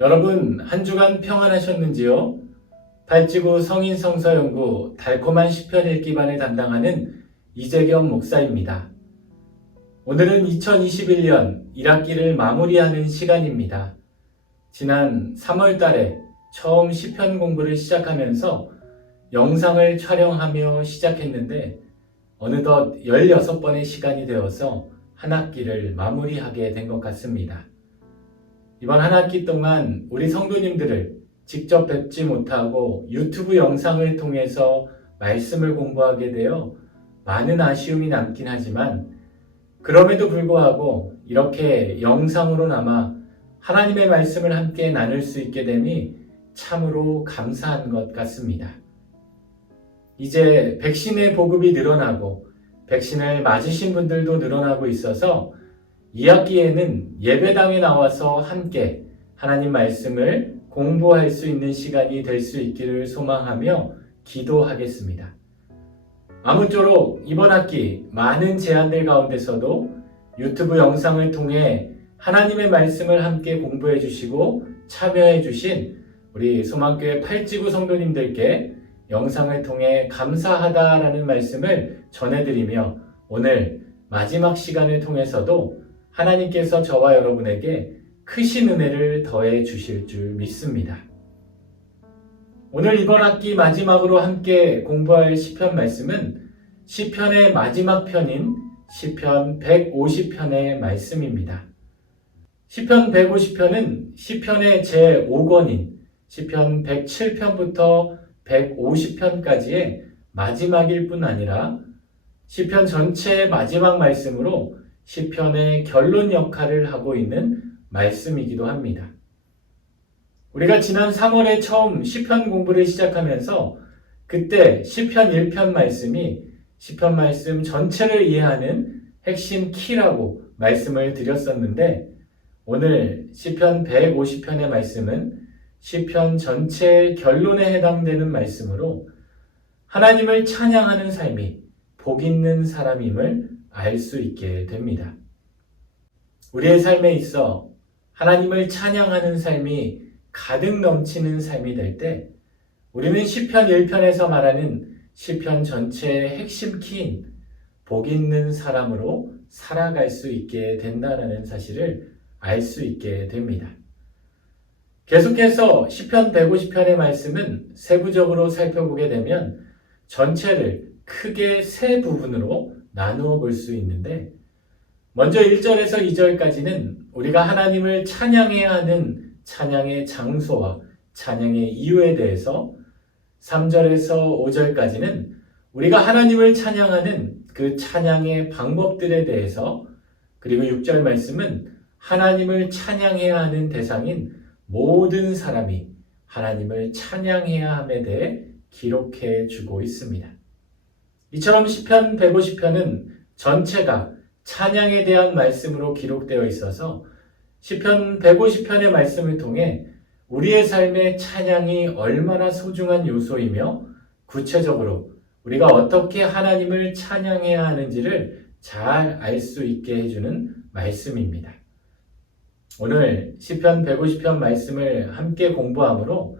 여러분, 한 주간 평안하셨는지요? 발지구 성인성서연구 달콤한 시편 읽기반을 담당하는 이재경 목사입니다. 오늘은 2021년 1학기를 마무리하는 시간입니다. 지난 3월 달에 처음 시편 공부를 시작하면서 영상을 촬영하며 시작했는데 어느덧 16번의 시간이 되어서 한 학기를 마무리하게 된 것 같습니다. 이번 한 학기 동안 우리 성도님들을 직접 뵙지 못하고 유튜브 영상을 통해서 말씀을 공부하게 되어 많은 아쉬움이 남긴 하지만 그럼에도 불구하고 이렇게 영상으로나마 하나님의 말씀을 함께 나눌 수 있게 되니 참으로 감사한 것 같습니다. 이제 백신의 보급이 늘어나고 백신을 맞으신 분들도 늘어나고 있어서 2학기에는 예배당에 나와서 함께 하나님 말씀을 공부할 수 있는 시간이 될 수 있기를 소망하며 기도하겠습니다. 아무쪼록 이번 학기 많은 제안들 가운데서도 유튜브 영상을 통해 하나님의 말씀을 함께 공부해 주시고 참여해 주신 우리 소망교회 팔지구 성도님들께 영상을 통해 감사하다라는 말씀을 전해드리며 오늘 마지막 시간을 통해서도 하나님께서 저와 여러분에게 크신 은혜를 더해 주실 줄 믿습니다. 오늘 이번 학기 마지막으로 함께 공부할 시편 말씀은 시편의 마지막 편인 시편 150편의 말씀입니다. 시편 150편은 시편의 제5권인 시편 107편부터 150편까지의 마지막일 뿐 아니라 시편 전체의 마지막 말씀으로 시편의 결론 역할을 하고 있는 말씀이기도 합니다. 우리가 지난 3월에 처음 시편 공부를 시작하면서 그때 시편 1편 말씀이 시편 말씀 전체를 이해하는 핵심 키라고 말씀을 드렸었는데 오늘 시편 150편의 말씀은 시편 전체의 결론에 해당되는 말씀으로 하나님을 찬양하는 삶이 복 있는 사람임을 알 수 있게 됩니다. 우리의 삶에 있어 하나님을 찬양하는 삶이 가득 넘치는 삶이 될 때 우리는 시편 1편에서 말하는 시편 전체의 핵심 키인 복 있는 사람으로 살아갈 수 있게 된다는 사실을 알 수 있게 됩니다. 계속해서 시편 150편의 말씀은 세부적으로 살펴보게 되면 전체를 크게 세 부분으로 나누어 볼 수 있는데 먼저 1절에서 2절까지는 우리가 하나님을 찬양해야 하는 찬양의 장소와 찬양의 이유에 대해서 3절에서 5절까지는 우리가 하나님을 찬양하는 그 찬양의 방법들에 대해서 그리고 6절 말씀은 하나님을 찬양해야 하는 대상인 모든 사람이 하나님을 찬양해야 함에 대해 기록해 주고 있습니다. 이처럼 시편 150편은 전체가 찬양에 대한 말씀으로 기록되어 있어서 시편 150편의 말씀을 통해 우리의 삶의 찬양이 얼마나 소중한 요소이며 구체적으로 우리가 어떻게 하나님을 찬양해야 하는지를 잘 알 수 있게 해주는 말씀입니다. 오늘 시편 150편 말씀을 함께 공부하므로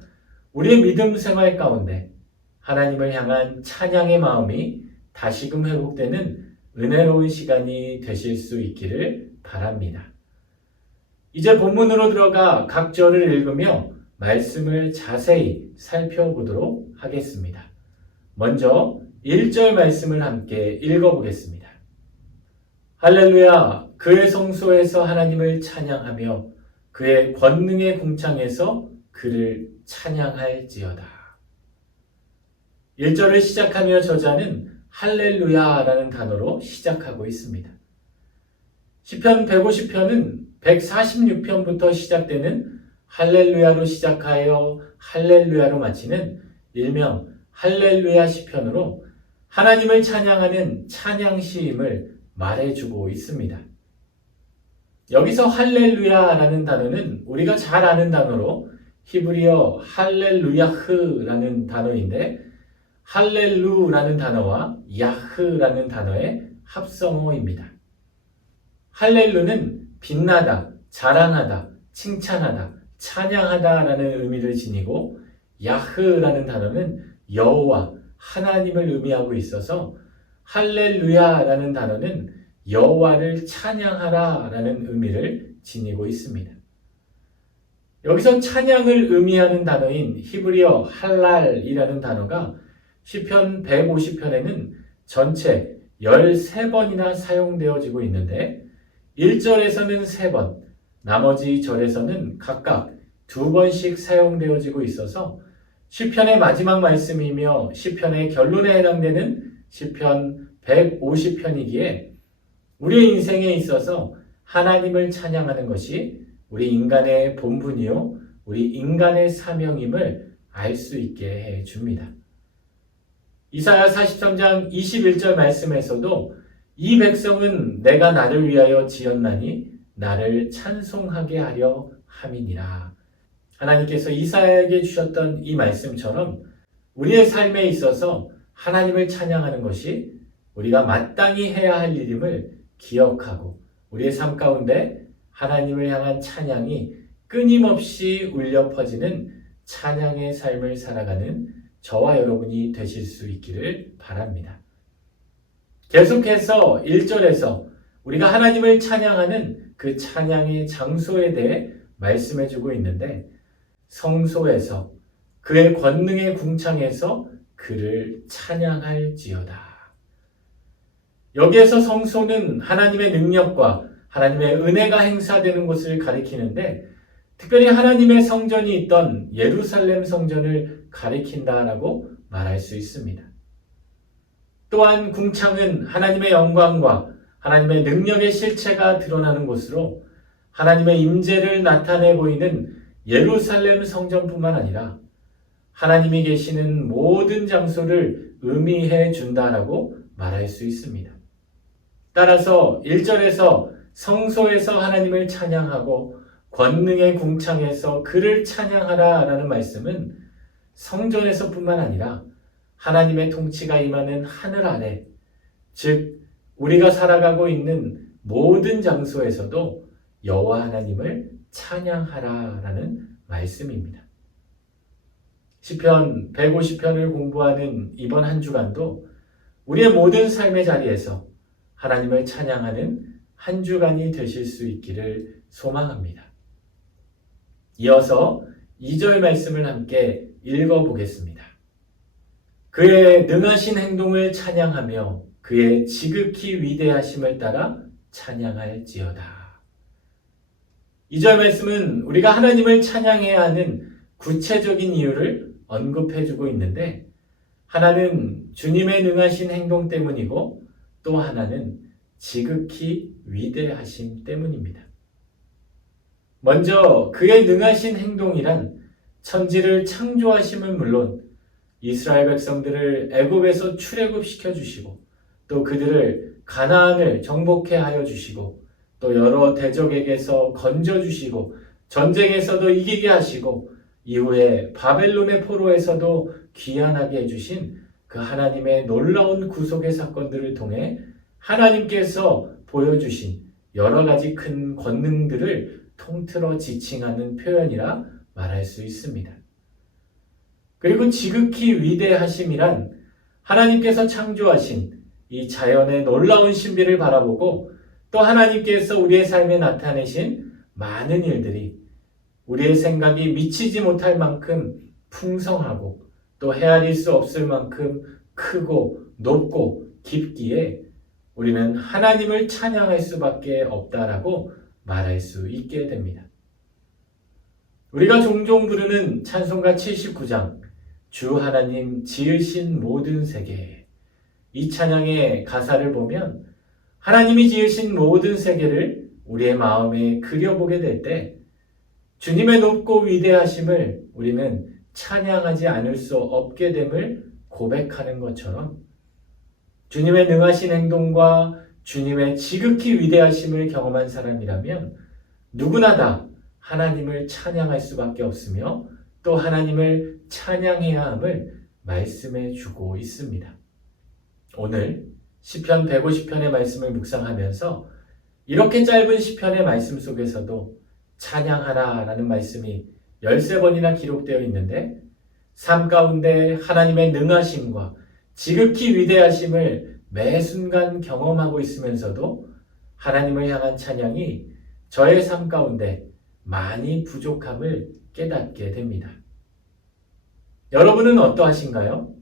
우리의 믿음 생활 가운데 하나님을 향한 찬양의 마음이 다시금 회복되는 은혜로운 시간이 되실 수 있기를 바랍니다. 이제 본문으로 들어가 각 절을 읽으며 말씀을 자세히 살펴보도록 하겠습니다. 먼저 1절 말씀을 함께 읽어보겠습니다. 할렐루야! 그의 성소에서 하나님을 찬양하며 그의 권능의 궁창에서 그를 찬양할지어다. 1절을 시작하며 저자는 할렐루야라는 단어로 시작하고 있습니다. 시편 150편은 146편부터 시작되는 할렐루야로 시작하여 할렐루야로 마치는 일명 할렐루야 시편으로 하나님을 찬양하는 찬양시임을 말해주고 있습니다. 여기서 할렐루야라는 단어는 우리가 잘 아는 단어로 히브리어 할렐루야흐라는 단어인데 할렐루라는 단어와 야흐라는 단어의 합성어입니다. 할렐루는 빛나다, 자랑하다, 칭찬하다, 찬양하다라는 의미를 지니고 야흐라는 단어는 여호와, 하나님을 의미하고 있어서 할렐루야라는 단어는 여호와를 찬양하라라는 의미를 지니고 있습니다. 여기서 찬양을 의미하는 단어인 히브리어 할랄이라는 단어가 시편 150편에는 전체 13번이나 사용되어지고 있는데 1절에서는 3번, 나머지 절에서는 각각 2번씩 사용되어지고 있어서 시편의 마지막 말씀이며 시편의 결론에 해당되는 시편 150편이기에 우리의 인생에 있어서 하나님을 찬양하는 것이 우리 인간의 본분이요, 우리 인간의 사명임을 알 수 있게 해줍니다. 이사야 43장 21절 말씀에서도 이 백성은 내가 나를 위하여 지었나니 나를 찬송하게 하려 함이니라. 하나님께서 이사야에게 주셨던 이 말씀처럼 우리의 삶에 있어서 하나님을 찬양하는 것이 우리가 마땅히 해야 할 일임을 기억하고 우리의 삶 가운데 하나님을 향한 찬양이 끊임없이 울려 퍼지는 찬양의 삶을 살아가는 저와 여러분이 되실 수 있기를 바랍니다. 계속해서 1절에서 우리가 하나님을 찬양하는 그 찬양의 장소에 대해 말씀해 주고 있는데 성소에서 그의 권능의 궁창에서 그를 찬양할지어다. 여기에서 성소는 하나님의 능력과 하나님의 은혜가 행사되는 곳을 가리키는데 특별히 하나님의 성전이 있던 예루살렘 성전을 가리킨다라고 말할 수 있습니다. 또한 궁창은 하나님의 영광과 하나님의 능력의 실체가 드러나는 곳으로 하나님의 임재를 나타내 보이는 예루살렘 성전뿐만 아니라 하나님이 계시는 모든 장소를 의미해 준다라고 말할 수 있습니다. 따라서 1절에서 성소에서 하나님을 찬양하고 권능의 궁창에서 그를 찬양하라 라는 말씀은 성전에서뿐만 아니라 하나님의 통치가 임하는 하늘 아래, 즉 우리가 살아가고 있는 모든 장소에서도 여호와 하나님을 찬양하라 라는 말씀입니다. 시편 150편을 공부하는 이번 한 주간도 우리의 모든 삶의 자리에서 하나님을 찬양하는 한 주간이 되실 수 있기를 소망합니다. 이어서 2절 말씀을 함께 읽어보겠습니다. 그의 능하신 행동을 찬양하며 그의 지극히 위대하심을 따라 찬양할지어다. 2절 말씀은 우리가 하나님을 찬양해야 하는 구체적인 이유를 언급해주고 있는데 하나는 주님의 능하신 행동 때문이고 또 하나는 지극히 위대하심 때문입니다. 먼저 그의 능하신 행동이란 천지를 창조하심은 물론 이스라엘 백성들을 애굽에서 출애굽시켜 주시고 또 그들을 가나안을 정복해 하여 주시고 또 여러 대적에게서 건져 주시고 전쟁에서도 이기게 하시고 이후에 바벨론의 포로에서도 귀환하게 해주신 그 하나님의 놀라운 구속의 사건들을 통해 하나님께서 보여주신 여러 가지 큰 권능들을 통틀어 지칭하는 표현이라 말할 수 있습니다. 그리고 지극히 위대하심이란 하나님께서 창조하신 이 자연의 놀라운 신비를 바라보고 또 하나님께서 우리의 삶에 나타내신 많은 일들이 우리의 생각이 미치지 못할 만큼 풍성하고 또 헤아릴 수 없을 만큼 크고 높고 깊기에 우리는 하나님을 찬양할 수밖에 없다라고 말할 수 있게 됩니다. 우리가 종종 부르는 찬송가 79장 주 하나님 지으신 모든 세계, 이 찬양의 가사를 보면 하나님이 지으신 모든 세계를 우리의 마음에 그려보게 될 때 주님의 높고 위대하심을 우리는 찬양하지 않을 수 없게 됨을 고백하는 것처럼 주님의 능하신 행동과 주님의 지극히 위대하심을 경험한 사람이라면 누구나 다 하나님을 찬양할 수밖에 없으며 또 하나님을 찬양해야 함을 말씀해 주고 있습니다. 오늘 시편 150편의 말씀을 묵상하면서 이렇게 짧은 시편의 말씀 속에서도 찬양하라 라는 말씀이 13번이나 기록되어 있는데 삶 가운데 하나님의 능하심과 지극히 위대하심을 매 순간 경험하고 있으면서도 하나님을 향한 찬양이 저의 삶 가운데 많이 부족함을 깨닫게 됩니다. 여러분은 어떠하신가요?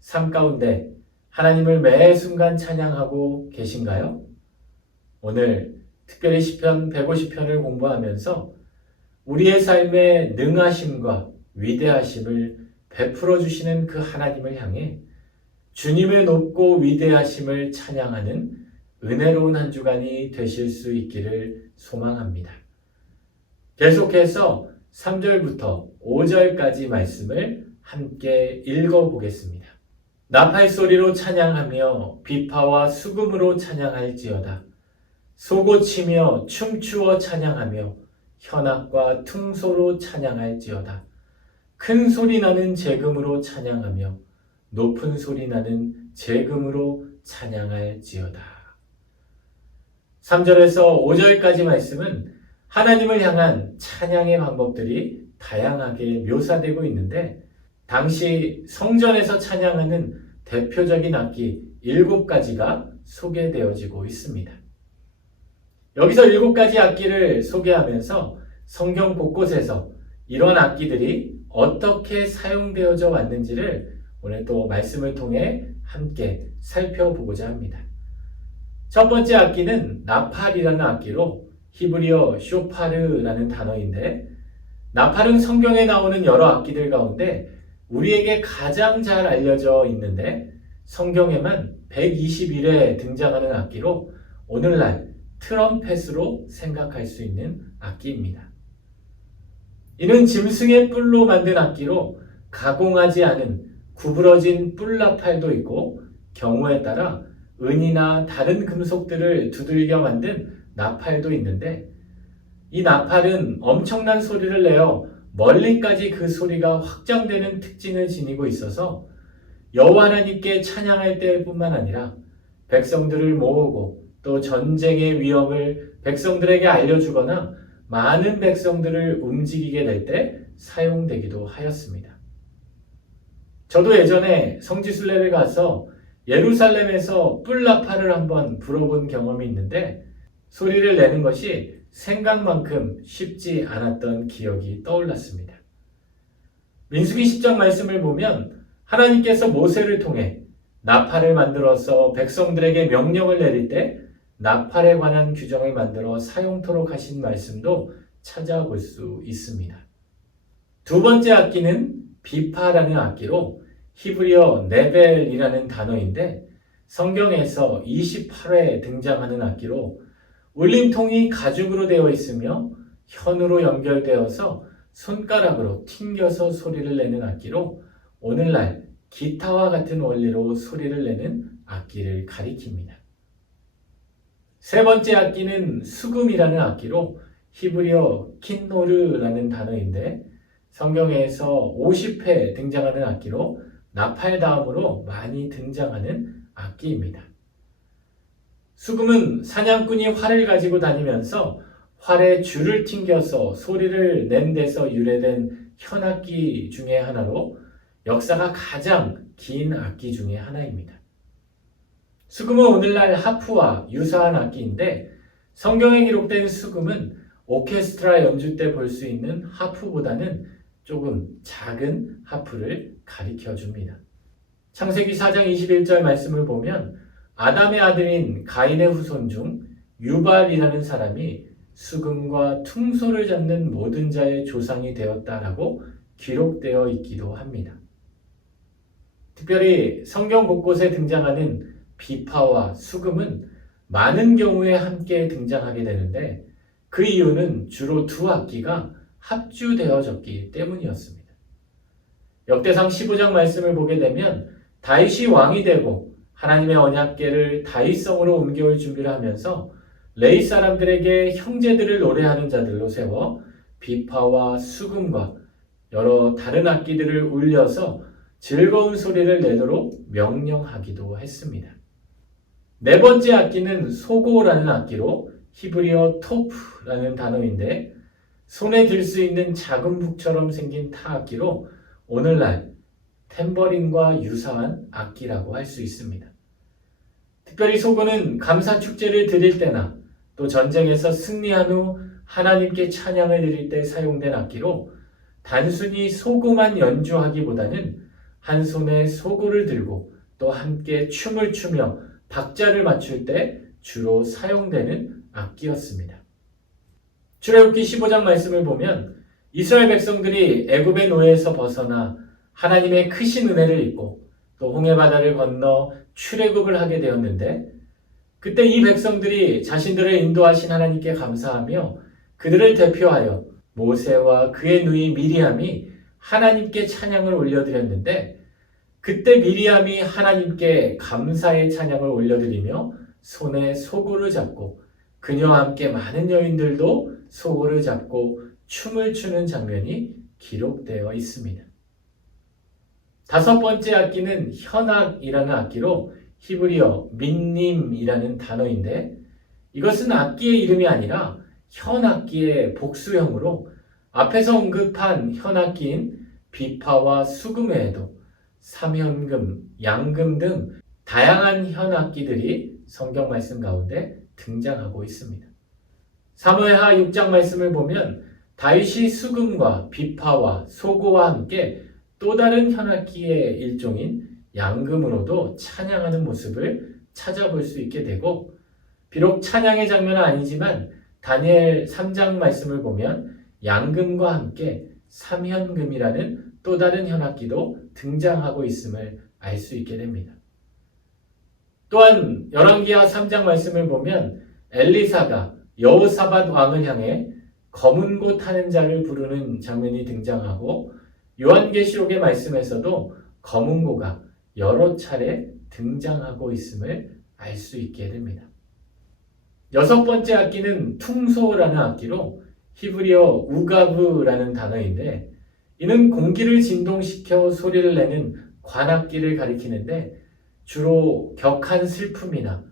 삶 가운데 하나님을 매 순간 찬양하고 계신가요? 오늘 특별히 시편 150편을 공부하면서 우리의 삶의 능하심과 위대하심을 베풀어 주시는 그 하나님을 향해 주님의 높고 위대하심을 찬양하는 은혜로운 한 주간이 되실 수 있기를 소망합니다. 계속해서 3절부터 5절까지 말씀을 함께 읽어보겠습니다. 나팔 소리로 찬양하며 비파와 수금으로 찬양할지어다. 소고치며 춤추어 찬양하며 현악과 퉁소로 찬양할지어다. 큰 소리 나는 제금으로 찬양하며 높은 소리 나는 제금으로 찬양할지어다. 3절에서 5절까지 말씀은 하나님을 향한 찬양의 방법들이 다양하게 묘사되고 있는데 당시 성전에서 찬양하는 대표적인 악기 7가지가 소개되어지고 있습니다. 여기서 7가지 악기를 소개하면서 성경 곳곳에서 이런 악기들이 어떻게 사용되어져 왔는지를 오늘 또 말씀을 통해 함께 살펴보고자 합니다. 첫 번째 악기는 나팔이라는 악기로 히브리어 쇼파르라는 단어인데 나팔은 성경에 나오는 여러 악기들 가운데 우리에게 가장 잘 알려져 있는데 성경에만 121회 등장하는 악기로 오늘날 트럼펫으로 생각할 수 있는 악기입니다. 이는 짐승의 뿔로 만든 악기로 가공하지 않은 구부러진 뿔 나팔도 있고 경우에 따라 은이나 다른 금속들을 두들겨 만든 나팔도 있는데 이 나팔은 엄청난 소리를 내어 멀리까지 그 소리가 확장되는 특징을 지니고 있어서 여호와 하나님께 찬양할 때뿐만 아니라 백성들을 모으고 또 전쟁의 위험을 백성들에게 알려주거나 많은 백성들을 움직이게 될 때 사용되기도 하였습니다. 저도 예전에 성지순례를 가서 예루살렘에서 뿔나팔을 한번 불어본 경험이 있는데 소리를 내는 것이 생각만큼 쉽지 않았던 기억이 떠올랐습니다. 민수기 10장 말씀을 보면 하나님께서 모세를 통해 나팔을 만들어서 백성들에게 명령을 내릴 때 나팔에 관한 규정을 만들어 사용토록 하신 말씀도 찾아볼 수 있습니다. 두 번째 악기는 비파라는 악기로 히브리어 네벨이라는 단어인데 성경에서 28회 등장하는 악기로 울림통이 가죽으로 되어 있으며 현으로 연결되어서 손가락으로 튕겨서 소리를 내는 악기로 오늘날 기타와 같은 원리로 소리를 내는 악기를 가리킵니다. 세 번째 악기는 수금이라는 악기로 히브리어 킨노르라는 단어인데 성경에서 50회 등장하는 악기로 나팔 다음으로 많이 등장하는 악기입니다. 수금은 사냥꾼이 활을 가지고 다니면서 활에 줄을 튕겨서 소리를 낸 데서 유래된 현악기 중에 하나로 역사가 가장 긴 악기 중에 하나입니다. 수금은 오늘날 하프와 유사한 악기인데 성경에 기록된 수금은 오케스트라 연주 때 볼 수 있는 하프보다는 조금 작은 하프를 가리켜 줍니다. 창세기 4장 21절 말씀을 보면 아담의 아들인 가인의 후손 중 유발이라는 사람이 수금과 퉁소를 잡는 모든 자의 조상이 되었다라고 기록되어 있기도 합니다. 특별히 성경 곳곳에 등장하는 비파와 수금은 많은 경우에 함께 등장하게 되는데 그 이유는 주로 두 악기가 합주되어졌기 때문이었습니다. 역대상 15장 말씀을 보게 되면 다윗이 왕이 되고 하나님의 언약궤를 다윗성으로 옮겨올 준비를 하면서 레위 사람들에게 형제들을 노래하는 자들로 세워 비파와 수금과 여러 다른 악기들을 울려서 즐거운 소리를 내도록 명령하기도 했습니다. 네 번째 악기는 소고라는 악기로 히브리어 토프라는 단어인데 손에 들 수 있는 작은 북처럼 생긴 타악기로 오늘날 탬버린과 유사한 악기라고 할 수 있습니다. 특별히 소고는 감사 축제를 드릴 때나 또 전쟁에서 승리한 후 하나님께 찬양을 드릴 때 사용된 악기로 단순히 소고만 연주하기보다는 한 손에 소고를 들고 또 함께 춤을 추며 박자를 맞출 때 주로 사용되는 악기였습니다. 출애굽기 15장 말씀을 보면 이스라엘 백성들이 애굽의 노예에서 벗어나 하나님의 크신 은혜를 입고 또 홍해바다를 건너 출애굽을 하게 되었는데 그때 이 백성들이 자신들을 인도하신 하나님께 감사하며 그들을 대표하여 모세와 그의 누이 미리암이 하나님께 찬양을 올려드렸는데 그때 미리암이 하나님께 감사의 찬양을 올려드리며 손에 소고를 잡고 그녀와 함께 많은 여인들도 소고를 잡고 춤을 추는 장면이 기록되어 있습니다. 다섯 번째 악기는 현악이라는 악기로 히브리어 민님이라는 단어인데 이것은 악기의 이름이 아니라 현악기의 복수형으로 앞에서 언급한 현악기인 비파와 수금 외에도 삼현금, 양금 등 다양한 현악기들이 성경 말씀 가운데 등장하고 있습니다. 사무엘하 6장 말씀을 보면 다윗이 수금과 비파와 소고와 함께 또 다른 현악기의 일종인 양금으로도 찬양하는 모습을 찾아볼 수 있게 되고 비록 찬양의 장면은 아니지만 다니엘 3장 말씀을 보면 양금과 함께 삼현금이라는 또 다른 현악기도 등장하고 있음을 알 수 있게 됩니다. 또한 열왕기하 3장 말씀을 보면 엘리사가 여호사밧 왕을 향해 검은 고 타는 자를 부르는 장면이 등장하고 요한계시록의 말씀에서도 검은 고가 여러 차례 등장하고 있음을 알 수 있게 됩니다. 여섯 번째 악기는 퉁소라는 악기로 히브리어 우가브라는 단어인데 이는 공기를 진동시켜 소리를 내는 관악기를 가리키는데 주로 격한 슬픔이나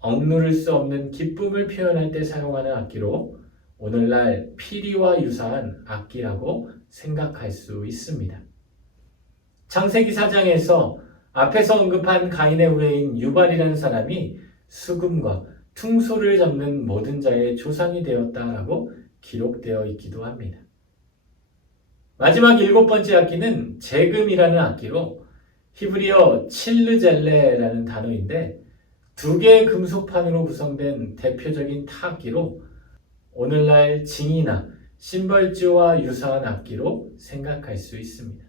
억누를 수 없는 기쁨을 표현할 때 사용하는 악기로 오늘날 피리와 유사한 악기라고 생각할 수 있습니다. 창세기 4장에서 앞에서 언급한 가인의 후예인 유발이라는 사람이 수금과 퉁소를 잡는 모든 자의 조상이 되었다라고 기록되어 있기도 합니다. 마지막 일곱 번째 악기는 제금이라는 악기로 히브리어 칠르젤레라는 단어인데 두 개의 금속판으로 구성된 대표적인 타악기로 오늘날 징이나 심벌주와 유사한 악기로 생각할 수 있습니다.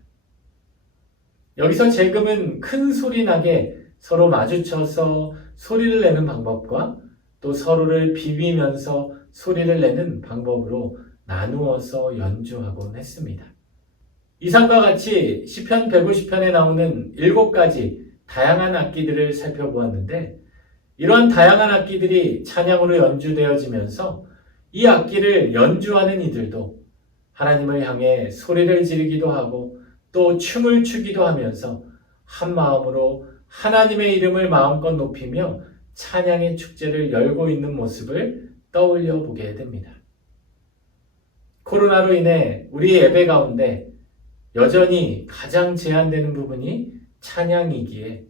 여기서 제금은 큰 소리 나게 서로 마주쳐서 소리를 내는 방법과 또 서로를 비비면서 소리를 내는 방법으로 나누어서 연주하곤 했습니다. 이상과 같이 시편 150편에 나오는 7가지 다양한 악기들을 살펴보았는데 이러한 다양한 악기들이 찬양으로 연주되어지면서 이 악기를 연주하는 이들도 하나님을 향해 소리를 지르기도 하고 또 춤을 추기도 하면서 한 마음으로 하나님의 이름을 마음껏 높이며 찬양의 축제를 열고 있는 모습을 떠올려 보게 됩니다. 코로나로 인해 우리 예배 가운데 여전히 가장 제한되는 부분이 찬양이기에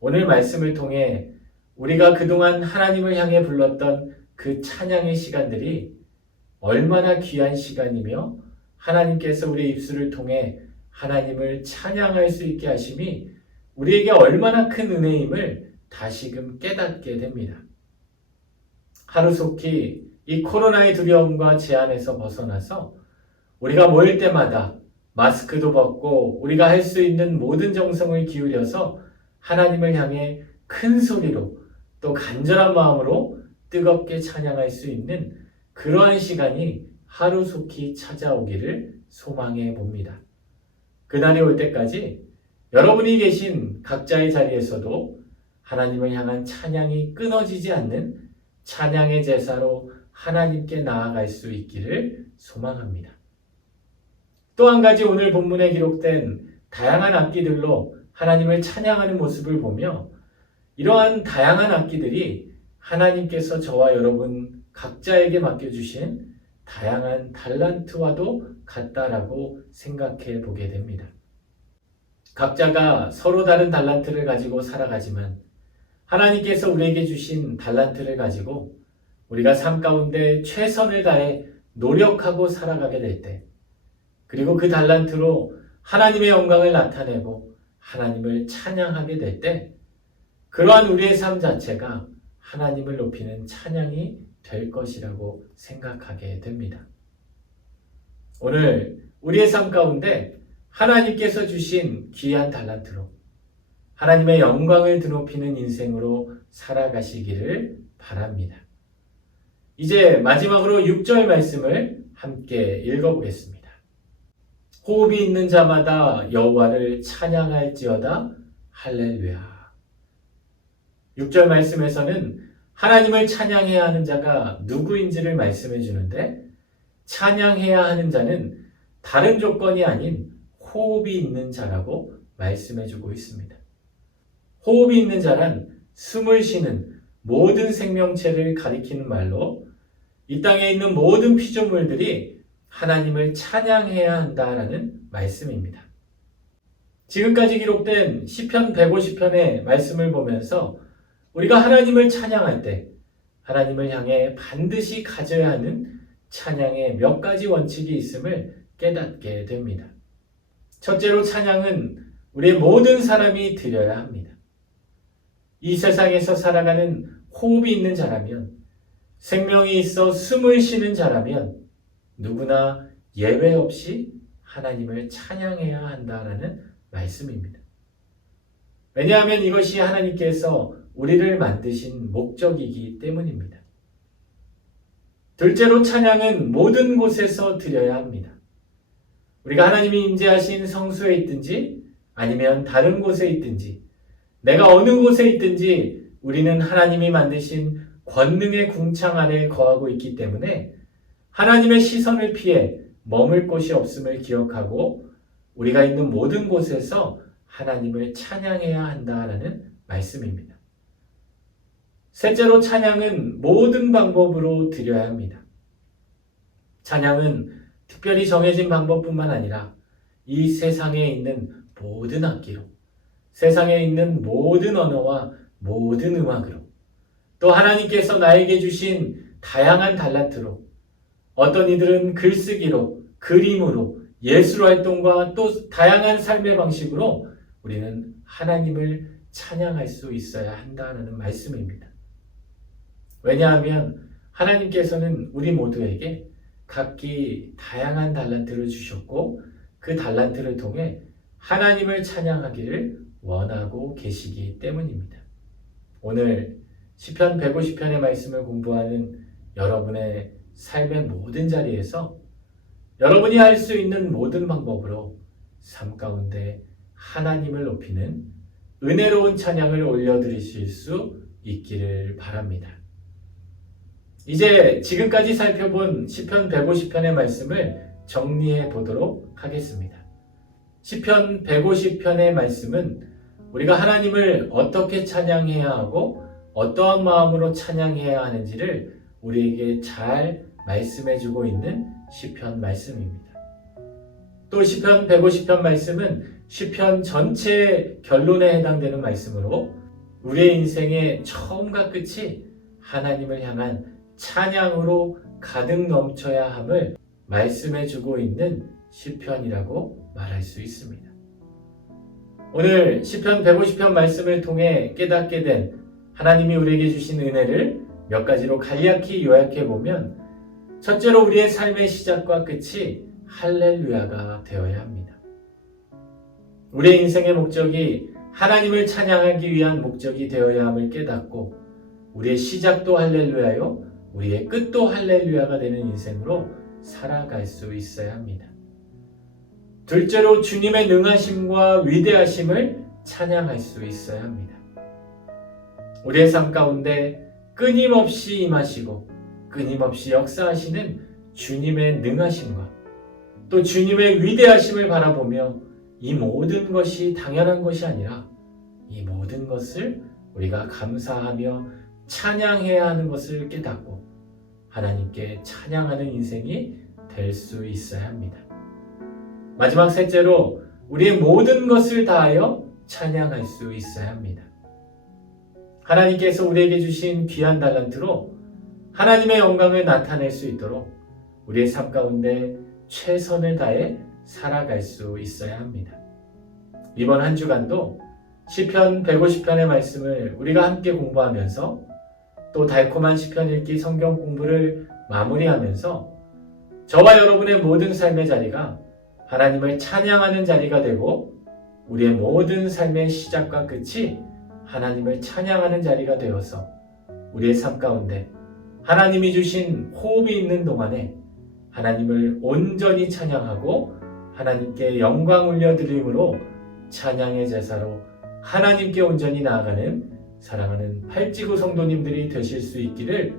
오늘 말씀을 통해 우리가 그동안 하나님을 향해 불렀던 그 찬양의 시간들이 얼마나 귀한 시간이며 하나님께서 우리 입술을 통해 하나님을 찬양할 수 있게 하심이 우리에게 얼마나 큰 은혜임을 다시금 깨닫게 됩니다. 하루속히 이 코로나의 두려움과 제한에서 벗어나서 우리가 모일 때마다 마스크도 벗고 우리가 할 수 있는 모든 정성을 기울여서 하나님을 향해 큰 소리로 또 간절한 마음으로 뜨겁게 찬양할 수 있는 그러한 시간이 하루속히 찾아오기를 소망해 봅니다. 그날이 올 때까지 여러분이 계신 각자의 자리에서도 하나님을 향한 찬양이 끊어지지 않는 찬양의 제사로 하나님께 나아갈 수 있기를 소망합니다. 또 한 가지 오늘 본문에 기록된 다양한 악기들로 하나님을 찬양하는 모습을 보며 이러한 다양한 악기들이 하나님께서 저와 여러분 각자에게 맡겨주신 다양한 달란트와도 같다라고 생각해 보게 됩니다. 각자가 서로 다른 달란트를 가지고 살아가지만 하나님께서 우리에게 주신 달란트를 가지고 우리가 삶 가운데 최선을 다해 노력하고 살아가게 될 때, 그리고 그 달란트로 하나님의 영광을 나타내고 하나님을 찬양하게 될 때, 그러한 우리의 삶 자체가 하나님을 높이는 찬양이 될 것이라고 생각하게 됩니다. 오늘 우리의 삶 가운데 하나님께서 주신 귀한 달란트로 하나님의 영광을 드높이는 인생으로 살아가시기를 바랍니다. 이제 마지막으로 6절 말씀을 함께 읽어보겠습니다. 호흡이 있는 자마다 여호와를 찬양할지어다. 할렐루야. 6절 말씀에서는 하나님을 찬양해야 하는 자가 누구인지를 말씀해 주는데, 찬양해야 하는 자는 다른 조건이 아닌 호흡이 있는 자라고 말씀해 주고 있습니다. 호흡이 있는 자란 숨을 쉬는 모든 생명체를 가리키는 말로 이 땅에 있는 모든 피조물들이 하나님을 찬양해야 한다라는 말씀입니다. 지금까지 기록된 시편 150편의 말씀을 보면서 우리가 하나님을 찬양할 때 하나님을 향해 반드시 가져야 하는 찬양의 몇 가지 원칙이 있음을 깨닫게 됩니다. 첫째로 찬양은 우리의 모든 사람이 드려야 합니다. 이 세상에서 살아가는 호흡이 있는 자라면, 생명이 있어 숨을 쉬는 자라면 누구나 예외 없이 하나님을 찬양해야 한다라는 말씀입니다. 왜냐하면 이것이 하나님께서 우리를 만드신 목적이기 때문입니다. 둘째로 찬양은 모든 곳에서 드려야 합니다. 우리가 하나님이 임재하신 성소에 있든지 아니면 다른 곳에 있든지, 내가 어느 곳에 있든지 우리는 하나님이 만드신 권능의 궁창 안에 거하고 있기 때문에 하나님의 시선을 피해 머물 곳이 없음을 기억하고 우리가 있는 모든 곳에서 하나님을 찬양해야 한다라는 말씀입니다. 셋째로 찬양은 모든 방법으로 드려야 합니다. 찬양은 특별히 정해진 방법뿐만 아니라 이 세상에 있는 모든 악기로, 세상에 있는 모든 언어와 모든 음악으로, 또 하나님께서 나에게 주신 다양한 달란트로, 어떤 이들은 글쓰기로, 그림으로, 예술활동과 또 다양한 삶의 방식으로 우리는 하나님을 찬양할 수 있어야 한다는 말씀입니다. 왜냐하면 하나님께서는 우리 모두에게 각기 다양한 달란트를 주셨고 그 달란트를 통해 하나님을 찬양하기를 원하고 계시기 때문입니다. 오늘 시편 150편의 말씀을 공부하는 여러분의 삶의 모든 자리에서 여러분이 할 수 있는 모든 방법으로 삶 가운데 하나님을 높이는 은혜로운 찬양을 올려드리실 수 있기를 바랍니다. 이제 지금까지 살펴본 시편 150편의 말씀을 정리해 보도록 하겠습니다. 시편 150편의 말씀은 우리가 하나님을 어떻게 찬양해야 하고 어떠한 마음으로 찬양해야 하는지를 우리에게 잘 말씀해 주고 있는 시편 말씀입니다. 또 시편 150편 말씀은 시편 전체의 결론에 해당되는 말씀으로 우리의 인생의 처음과 끝이 하나님을 향한 찬양으로 가득 넘쳐야 함을 말씀해 주고 있는 시편이라고 말할 수 있습니다. 오늘 시편 150편 말씀을 통해 깨닫게 된 하나님이 우리에게 주신 은혜를 몇 가지로 간략히 요약해 보면, 첫째로 우리의 삶의 시작과 끝이 할렐루야가 되어야 합니다. 우리의 인생의 목적이 하나님을 찬양하기 위한 목적이 되어야 함을 깨닫고 우리의 시작도 할렐루야요, 우리의 끝도 할렐루야가 되는 인생으로 살아갈 수 있어야 합니다. 둘째로 주님의 능하심과 위대하심을 찬양할 수 있어야 합니다. 우리의 삶 가운데 끊임없이 임하시고 끊임없이 역사하시는 주님의 능하심과 또 주님의 위대하심을 바라보며 이 모든 것이 당연한 것이 아니라 이 모든 것을 우리가 감사하며 찬양해야 하는 것을 깨닫고 하나님께 찬양하는 인생이 될 수 있어야 합니다. 마지막 셋째로 우리의 모든 것을 다하여 찬양할 수 있어야 합니다. 하나님께서 우리에게 주신 귀한 달란트로 하나님의 영광을 나타낼 수 있도록 우리의 삶 가운데 최선을 다해 살아갈 수 있어야 합니다. 이번 한 주간도 시편 150편의 말씀을 우리가 함께 공부하면서 또 달콤한 시편 읽기 성경 공부를 마무리하면서 저와 여러분의 모든 삶의 자리가 하나님을 찬양하는 자리가 되고 우리의 모든 삶의 시작과 끝이 하나님을 찬양하는 자리가 되어서 우리의 삶 가운데 하나님이 주신 호흡이 있는 동안에 하나님을 온전히 찬양하고 하나님께 영광 올려드림으로 찬양의 제사로 하나님께 온전히 나아가는 사랑하는 팔찌구 성도님들이 되실 수 있기를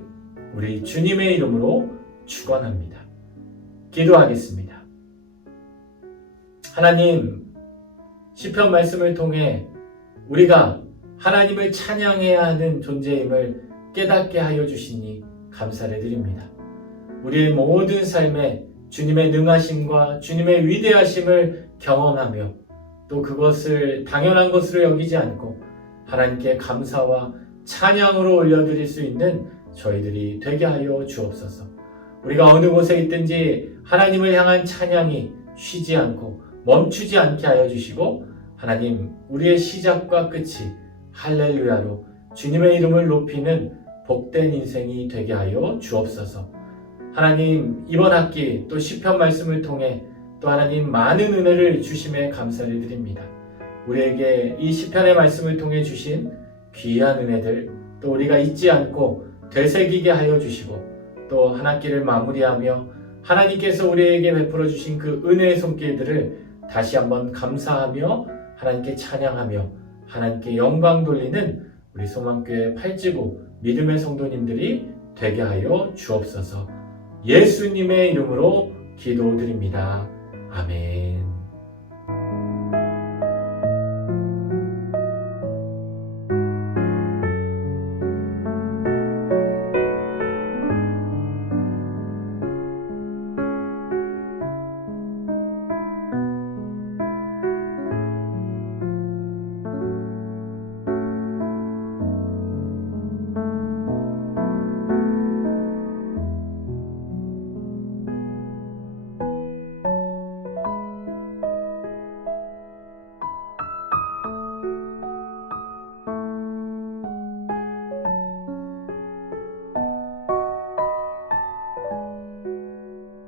우리 주님의 이름으로 축원합니다. 기도하겠습니다. 하나님, 시편 말씀을 통해 우리가 하나님을 찬양해야 하는 존재임을 깨닫게 하여 주시니 감사를 드립니다. 우리의 모든 삶에 주님의 능하심과 주님의 위대하심을 경험하며 또 그것을 당연한 것으로 여기지 않고 하나님께 감사와 찬양으로 올려드릴 수 있는 저희들이 되게 하여 주옵소서. 우리가 어느 곳에 있든지 하나님을 향한 찬양이 쉬지 않고 멈추지 않게 하여 주시고 하나님, 우리의 시작과 끝이 할렐루야로 주님의 이름을 높이는 복된 인생이 되게 하여 주옵소서. 하나님, 이번 학기 또 시편 말씀을 통해 또 하나님 많은 은혜를 주심에 감사를 드립니다. 우리에게 이 시편의 말씀을 통해 주신 귀한 은혜들 또 우리가 잊지 않고 되새기게 하여 주시고 또 한 학기를 마무리하며 하나님께서 우리에게 베풀어 주신 그 은혜의 손길들을 다시 한번 감사하며 하나님께 찬양하며 하나님께 영광 돌리는 우리 소망교회 팔찌구 믿음의 성도님들이 되게 하여 주옵소서. 예수님의 이름으로 기도드립니다. 아멘.